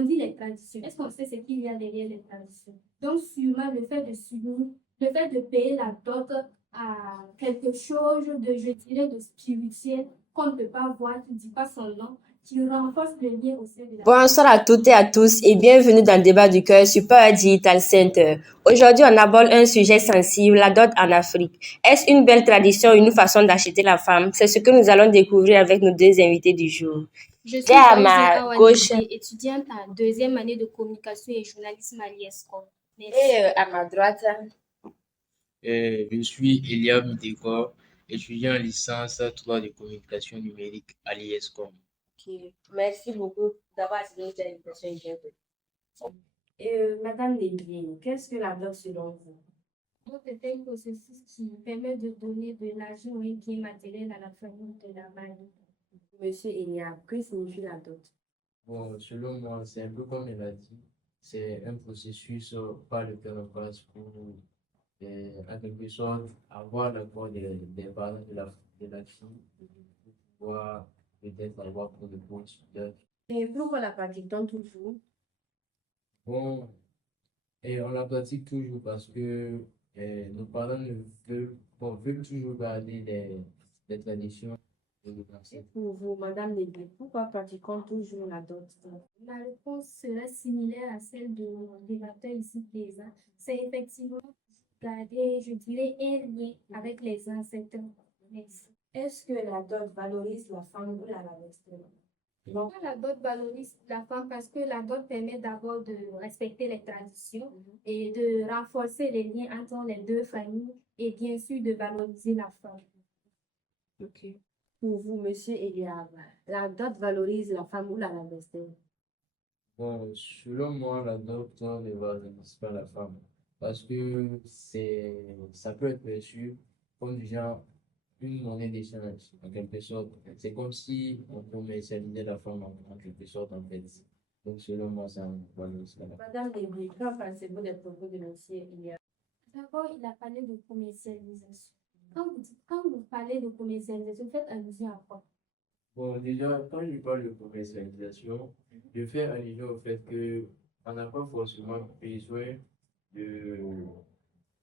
On dit les traditions. Est-ce qu'on sait ce qu'il y a derrière les traditions? Donc, sûrement, le fait de s'unir, le fait de payer la dot à quelque chose de, je dirais, de spirituel qu'on ne peut pas voir, qui ne dit pas son nom, qui renforce le lien au sein de la... Bonsoir à toutes et à tous et bienvenue dans le débat du cœur sur Power Digital Center. Aujourd'hui, on aborde un sujet sensible, la dot en Afrique. Est-ce une belle tradition ou une façon d'acheter la femme? C'est ce que nous allons découvrir avec nos deux invités du jour. Je suis À Fawzia ma Awane, gauche étudiante en deuxième année de communication et journalisme à l'IESCOM. Merci. et à ma droite. Je suis Eliab Décor, étudiant en licence 3 de communication numérique à l'IESCOM. Okay. Merci beaucoup d'avoir accepté cette invitation. Madame Lévy, qu'est-ce que la dot selon vous? Donc, c'est un processus qui permet de donner de l'argent ou un bien matériel à la famille de la mariée. Monsieur Eliab, que signifie la dot? Bon, selon moi, c'est un peu comme elle a dit, c'est un processus par lequel on passe pour, en quelque sorte, avoir l'accord des parents de la fille, pour pouvoir peut-être avoir pour de bons étudiants. Et pourquoi la pratique-t-on toujours? Bon, et on la pratique toujours parce que nos parents veulent toujours garder les traditions de nos Et ancêtres. pour vous, Madame Lévy, pourquoi pratiquons toujours la dot? Ma réponse serait similaire à celle de mon débatteur ici présent. C'est effectivement garder, je dirais, un lien avec les ancêtres. Merci. Est-ce que la dot valorise la femme ou la rabaisse? Donc, la dot valorise la femme parce que la dot permet d'abord de respecter les traditions et de renforcer les liens entre les deux familles et bien sûr de valoriser la femme. Ok. Pour vous, Monsieur Eliab, la dot valorise la femme ou la rabaisse? Bon, selon moi, la dot ne valorise pas la femme parce que ça peut être perçu comme déjà une monnaie d'échange, en quelque sorte. C'est comme si on commercialisait la femme en quelque sorte, en fait. Donc, selon moi, ça ne valorise pas la femme. Madame Lévy, qu'en pensez-vous des propos de Monsieur Eliab? D'abord, il a parlé de commercialisation. Quand vous parlez de commercialisation, vous faites allusion à quoi? Bon, déjà, quand je parle de commercialisation, je fais allusion au fait que on n'a pas forcément besoin de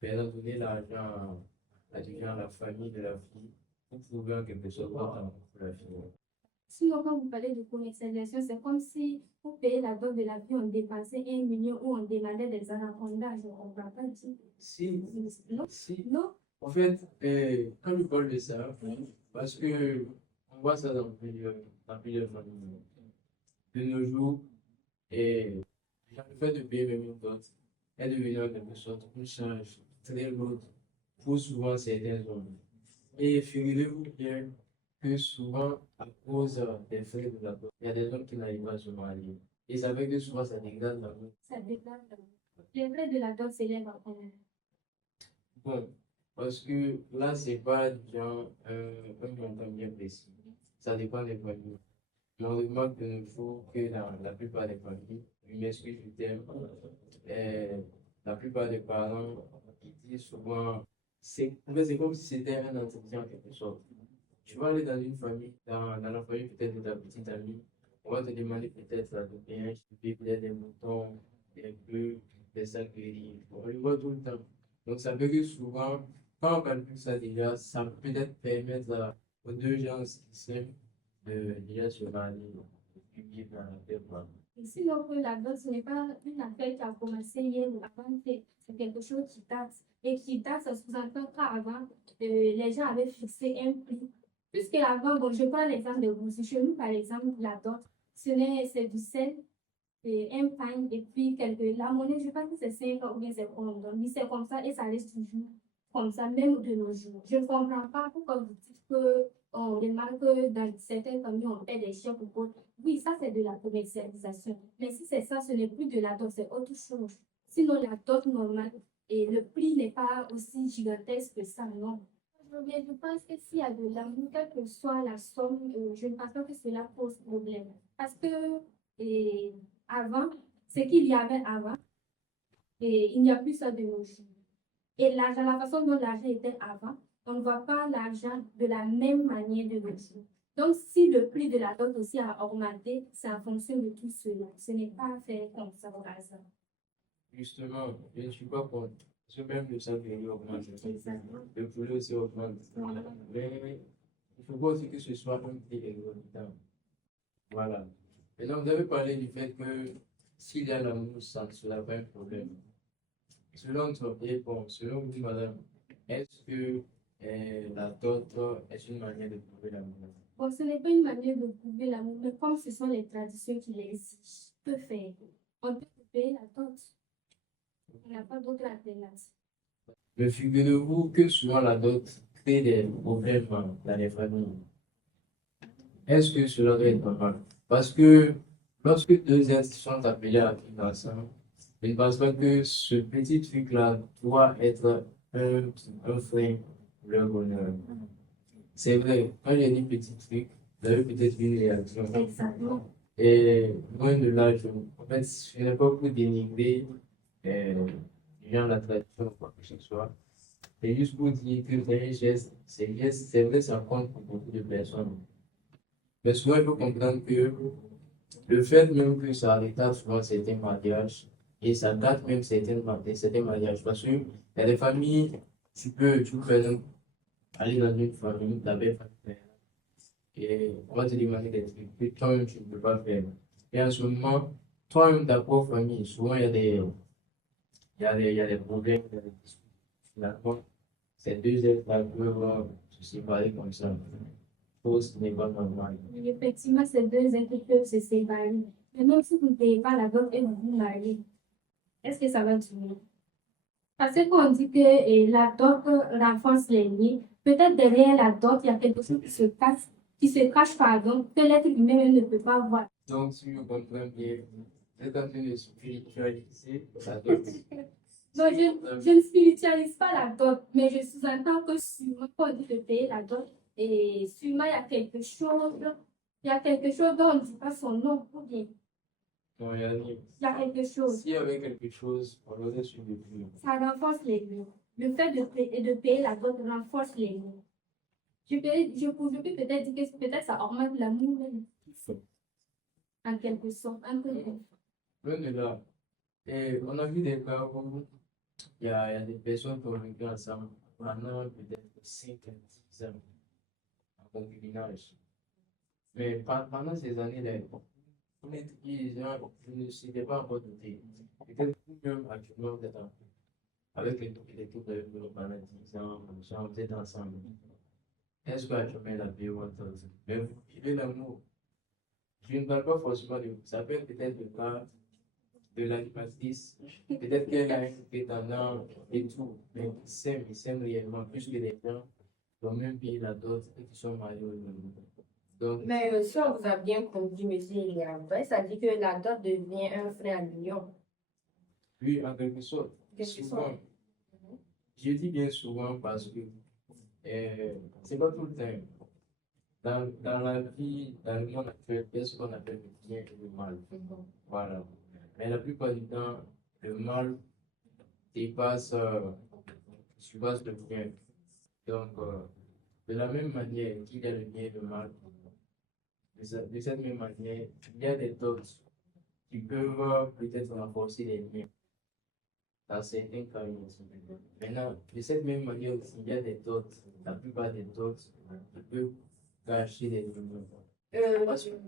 faire donner l'argent à la famille de la fille pour trouver en quelque sorte l'entente pour la fille. Sinon, quand vous parlez de commercialisation, c'est comme si pour payer la dot de la vie, on dépensait 1 million ou on demandait des anacondas. Je ne comprends pas dire. Si, Non, si, non. en fait, quand je parle de ça, parce que on voit ça dans plusieurs familles. De nos jours, et le fait de payer même une dot est devenu en quelque sorte une charge très lourde pour souvent certains hommes. Et figurez-vous bien que souvent, à cause des frais de la dot, il y a des hommes qui n'arrivent pas à se marier. Et ça fait que souvent, ça dégrade la vie. Ça déclare. Les frais de la dot s'élèvent à combien? Bon, parce que là, c'est pas genre un montant bien précis. Ça dépend des familles. Mais on remarque de nos jours que dans la plupart des familles, je m'excuse du terme, la plupart des parents, ils disent souvent, en fait, c'est comme si c'était un entretien en quelque sorte. Tu vas aller dans une famille, dans la famille peut-être de ta petite amie, on va te demander peut-être de payer un chiffre, peut-être des moutons, des bœufs, des sacs de riz. On le voit tout le temps. Donc ça veut que souvent, quand on calcule ça déjà, ça peut peut-être permettre aux deux gens qui s'aiment de déjà se marier et vivre dans la paix, quoi. Et sinon, que la dot, ce n'est pas une affaire qui a commencé hier ou avant-hier. C'est quelque chose qui date. Et qui date, ça sous-entend qu'avant, les gens avaient fixé un prix. Puisque avant, bon, je prends l'exemple de vous. Chez nous, par exemple, la dot, c'est du sel, un pain et puis la monnaie, je ne sais pas si c'est 5 ans ou bien c'est on donne, mais c'est comme ça et ça reste toujours comme ça, même de nos jours. Je ne comprends pas pourquoi vous dites que on remarque que dans certaines familles, on fait des chèques ou autre. Oui, ça c'est de la commercialisation. Mais si c'est ça, ce n'est plus de la dot, c'est autre chose. Sinon, la dot normale, et le prix n'est pas aussi gigantesque que ça, non. Mais je pense que s'il y a de l'amour, quelle que soit la somme, je ne pense pas que cela pose problème. Parce que avant, ce qu'il y avait avant, et il n'y a plus ça de nos jours. Et l'argent, la façon dont l'argent était avant, on ne voit pas l'argent de la même manière de nos jours. Donc, si le prix de la dot aussi a augmenté, c'est en fonction de tout cela. Ce n'est pas fait comme ça au hasard. Justement, je ne suis pas contre. Parce que même le salaire augmente. Exactement. Le poulet aussi augmente. Mais il faut pas aussi que ce soit un prix exorbitant. Voilà. Et donc, vous avez parlé du fait que s'il y a l'amour, ça ne sera pas un problème. Selon toi, et bon, selon vous, madame, est-ce que la dot est une manière de prouver l'amour? Bon, ce n'est pas une manière de prouver l'amour, mais comme ce sont les traditions qui l'exigent, on peut faire. On peut payer la dot. On n'a pas d'autre alternative. Mais figurez-vous que souvent la dot crée des problèmes dans les familles. Est-ce que cela doit être normal? Parce que lorsque deux êtres sont appelés à vivre ensemble, je ne pense pas que ce petit truc-là doit être un frein pour leur bonheur. C'est vrai, quand j'ai dit petit truc, vous avez peut-être une réaction. Exactement. Et loin de là, en fait, je n'ai pas pour dénigrer les gens de la tradition ou quoi que ce soit. C'est juste pour dire que c'est un geste, c'est vrai, ça compte pour beaucoup de personnes. Mais souvent, il faut comprendre que le fait même que ça retarde souvent certains mariages, et ça date même certains mariages, parce qu'il y a des familles, tu peux par exemple aller dans une famille, la belle famille, et on va te demander des trucs que toi-même tu ne peux pas faire. Et en ce moment, toi-même, ta propre famille, souvent il y a des problèmes, il y a des discussions. Finalement, ces deux êtres-là peuvent se séparer comme ça. Chose qui n'est pas normale. Oui, effectivement, ces deux êtres peuvent se séparer. Mais même si vous ne payez pas la dot et vous vous mariez, est-ce que ça va durer? Parce que quand on dit que la dot renforce les liens, peut-être derrière la dot, il y a quelque chose qui se cache, pardon, que l'être humain ne peut pas voir. Donc, si je comprends bien, vous êtes en train de spiritualiser la dot. Donc, je ne spiritualise pas la dot, mais je sous-entends que sûrement, quand on dit de payer la dot, et sûrement, il y a quelque chose dont on ne dit pas son nom, ou bien, Non, il y a rien. il y a quelque chose. S'il y avait quelque chose, on aurait su depuis. Ça renforce les liens. Le fait de payer la dot renforce les liens. Je peux peut-être dire que peut-être ça augmente l'amour, même, en quelque sorte. Un peu. Loin de là. Et on a vu des cas où il y a des personnes qui ont vécu ensemble pendant peut-être 5 à 10 ans en concubinage. Mais pendant ces années-là, honnêtement, les gens ne s'étaient pas encore dotés. Peut-être vous-même actuellement, vous êtes avec les couples avec nous pendant 10 ans, vous êtes ensemble. Est-ce qu'actuellement la vie ou autre chose? Mais vous vivez l'amour. Je ne parle pas forcément de vous. Ça peut être peut-être le cas de l'animatrice. Peut-être qu'elle a un prétendant et tout, mais ils s'aiment réellement plus que les gens qui ont même payé la dot et qui sont mariés aujourd'hui. Donc, Mais si on vous a bien compris, monsieur Eliab, ça dit que la dot devient un frein à l'union. oui, en quelque sorte, Quelque souvent, sorte. je dis bien souvent parce que c'est pas tout le temps. Dans la vie, dans le monde actuel, il y a ce qu'on appelle le bien et le mal. Voilà. Mais la plupart du temps, le mal dépasse, surpasse le bien. Donc, de la même manière qu'il y a le bien et le mal, de cette même manière, il y a des dots qui peuvent peut-être renforcer les liens. Dans certains cas, oui. Maintenant, de cette même manière aussi, il y a des dots, la plupart des dots qui peuvent cacher les liens.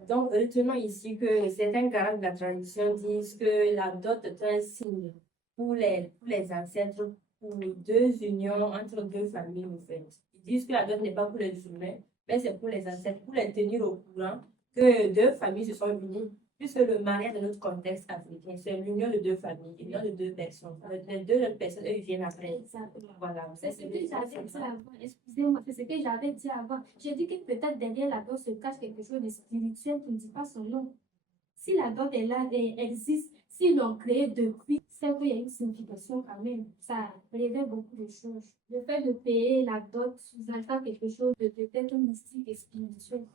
Donc, retenons ici que certains garants de la tradition disent que la dot est un signe pour les ancêtres, pour deux unions entre deux familles, en fait. Ils disent que la dot n'est pas pour les humains, mais c'est pour les ancêtres, pour les tenir au courant que deux familles se sont unies. Puisque le mariage dans notre contexte africain, c'est l'union de deux familles, l'union de deux personnes. Les deux personnes, eux, ils viennent après. Exactement. Voilà. C'est ce que j'avais dit avant. Excusez-moi, c'est ce que j'avais dit avant. J'ai dit que peut-être derrière la dot se cache quelque chose de spirituel qui ne dit pas son nom. Si la dot est là, elle existe, s'ils l'ont créée depuis, c'est qu'il y a une signification quand même. Ça révèle beaucoup de choses. Le fait de payer la dot sous-entend quelque chose de peut-être mystique et spirituel.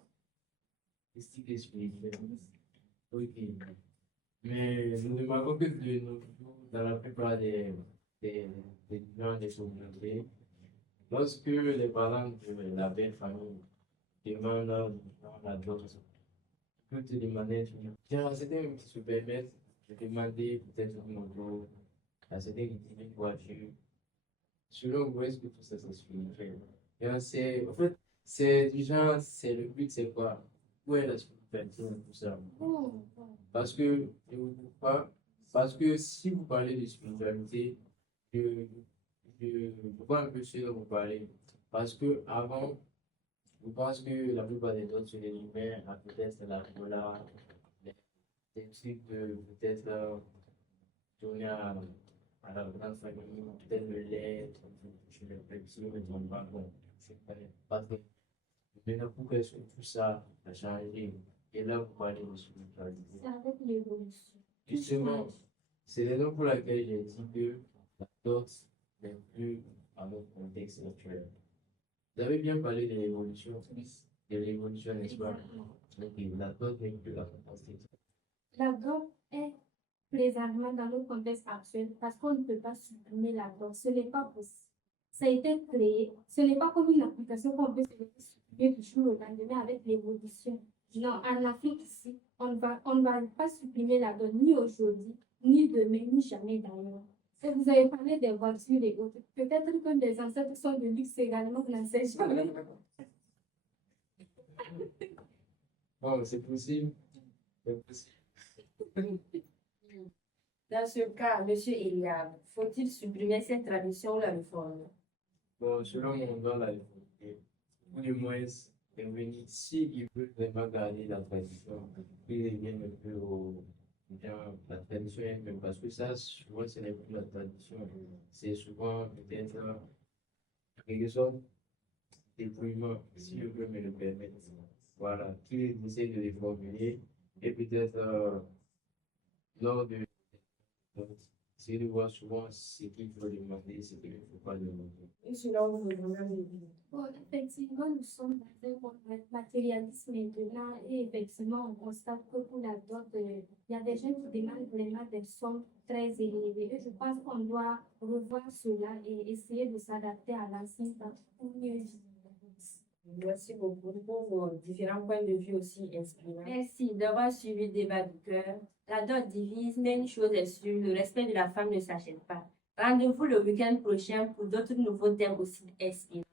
Mystique et spirituel. Ok. Mais nous remarquons que de nos jours, dans la plupart des gens des communautés, lorsque les parents de la belle famille demande dans la dot, tu peux te demander, genre, certains se permettent de demander peut-être une moto, à certains qui disent une voiture, selon où est-ce que tout ça se fait. En fait, c'est du genre, c'est le but, c'est quoi? Où est la spiritualité dans tout ça? Parce que, je vous dis pas, parce que si vous parlez de spiritualité, je, je vois un peu ce dont vous parlez. Parce que avant, je pense que la plupart des autres se résumaient à peut-être la cola, des trucs de peut-être tourner à la grande famille, peut-être le lait, je ne sais pas, bon, c'est pas très. Maintenant, pourquoi est-ce que tout ça a changé? Et là, vous parlez de spiritualité. C'est avec l'évolution. Tout Justement, change. c'est la raison pour laquelle j'ai dit que la dot n'est plus à notre contexte actuel. Vous avez bien parlé de l'évolution, n'est-ce pas? Exactement. Donc, la dot n'est plus à notre contexte. La dot est présentement dans le contexte actuel parce qu'on ne peut pas supprimer la dot. Ce n'est pas possible. Ça a été créé. Ce n'est pas comme une application qu'on peut supprimer du jour au lendemain avec l'évolution. Non, en Afrique ici, on ne va pas supprimer la dot ni aujourd'hui, ni demain, ni jamais d'ailleurs. Et vous avez parlé des voitures et autres. Peut-être que les ancêtres sont de luxe également, vous n'en savez jamais. Bon, c'est possible. C'est possible. Dans ce cas, Monsieur Eliab, faut-il supprimer cette tradition ou la réformer? Bon, selon mon dans la réalité, ou du moins, revenir, s'ils veulent vraiment garder la tradition, ils reviennent un peu dans la tradition elle-même, parce que ça, souvent, ce n'est plus la tradition, c'est souvent peut-être quelque chose dépouillement, si je peux me le permettre. Voilà, qu'ils essaient de les formuler et peut-être lors de essayer de voir souvent ce qu'il faut demander, ce qu'il ne faut pas demander. Et cela vous vraiment Bon, effectivement, nous sommes dans un monde matérialiste maintenant et effectivement, on constate que pour la dot, il y a des gens qui demandent vraiment des sommes très élevées. Et je pense qu'on doit revoir cela et essayer de s'adapter à l'ancien temps pour mieux vivre. Merci beaucoup pour vos différents points de vue aussi inspirants. Merci d'avoir suivi le débat du cœur. La dot divise, mais une chose est sûre, le respect de la femme ne s'achète pas. Rendez-vous le week-end prochain pour d'autres nouveaux thèmes aussi inspirants.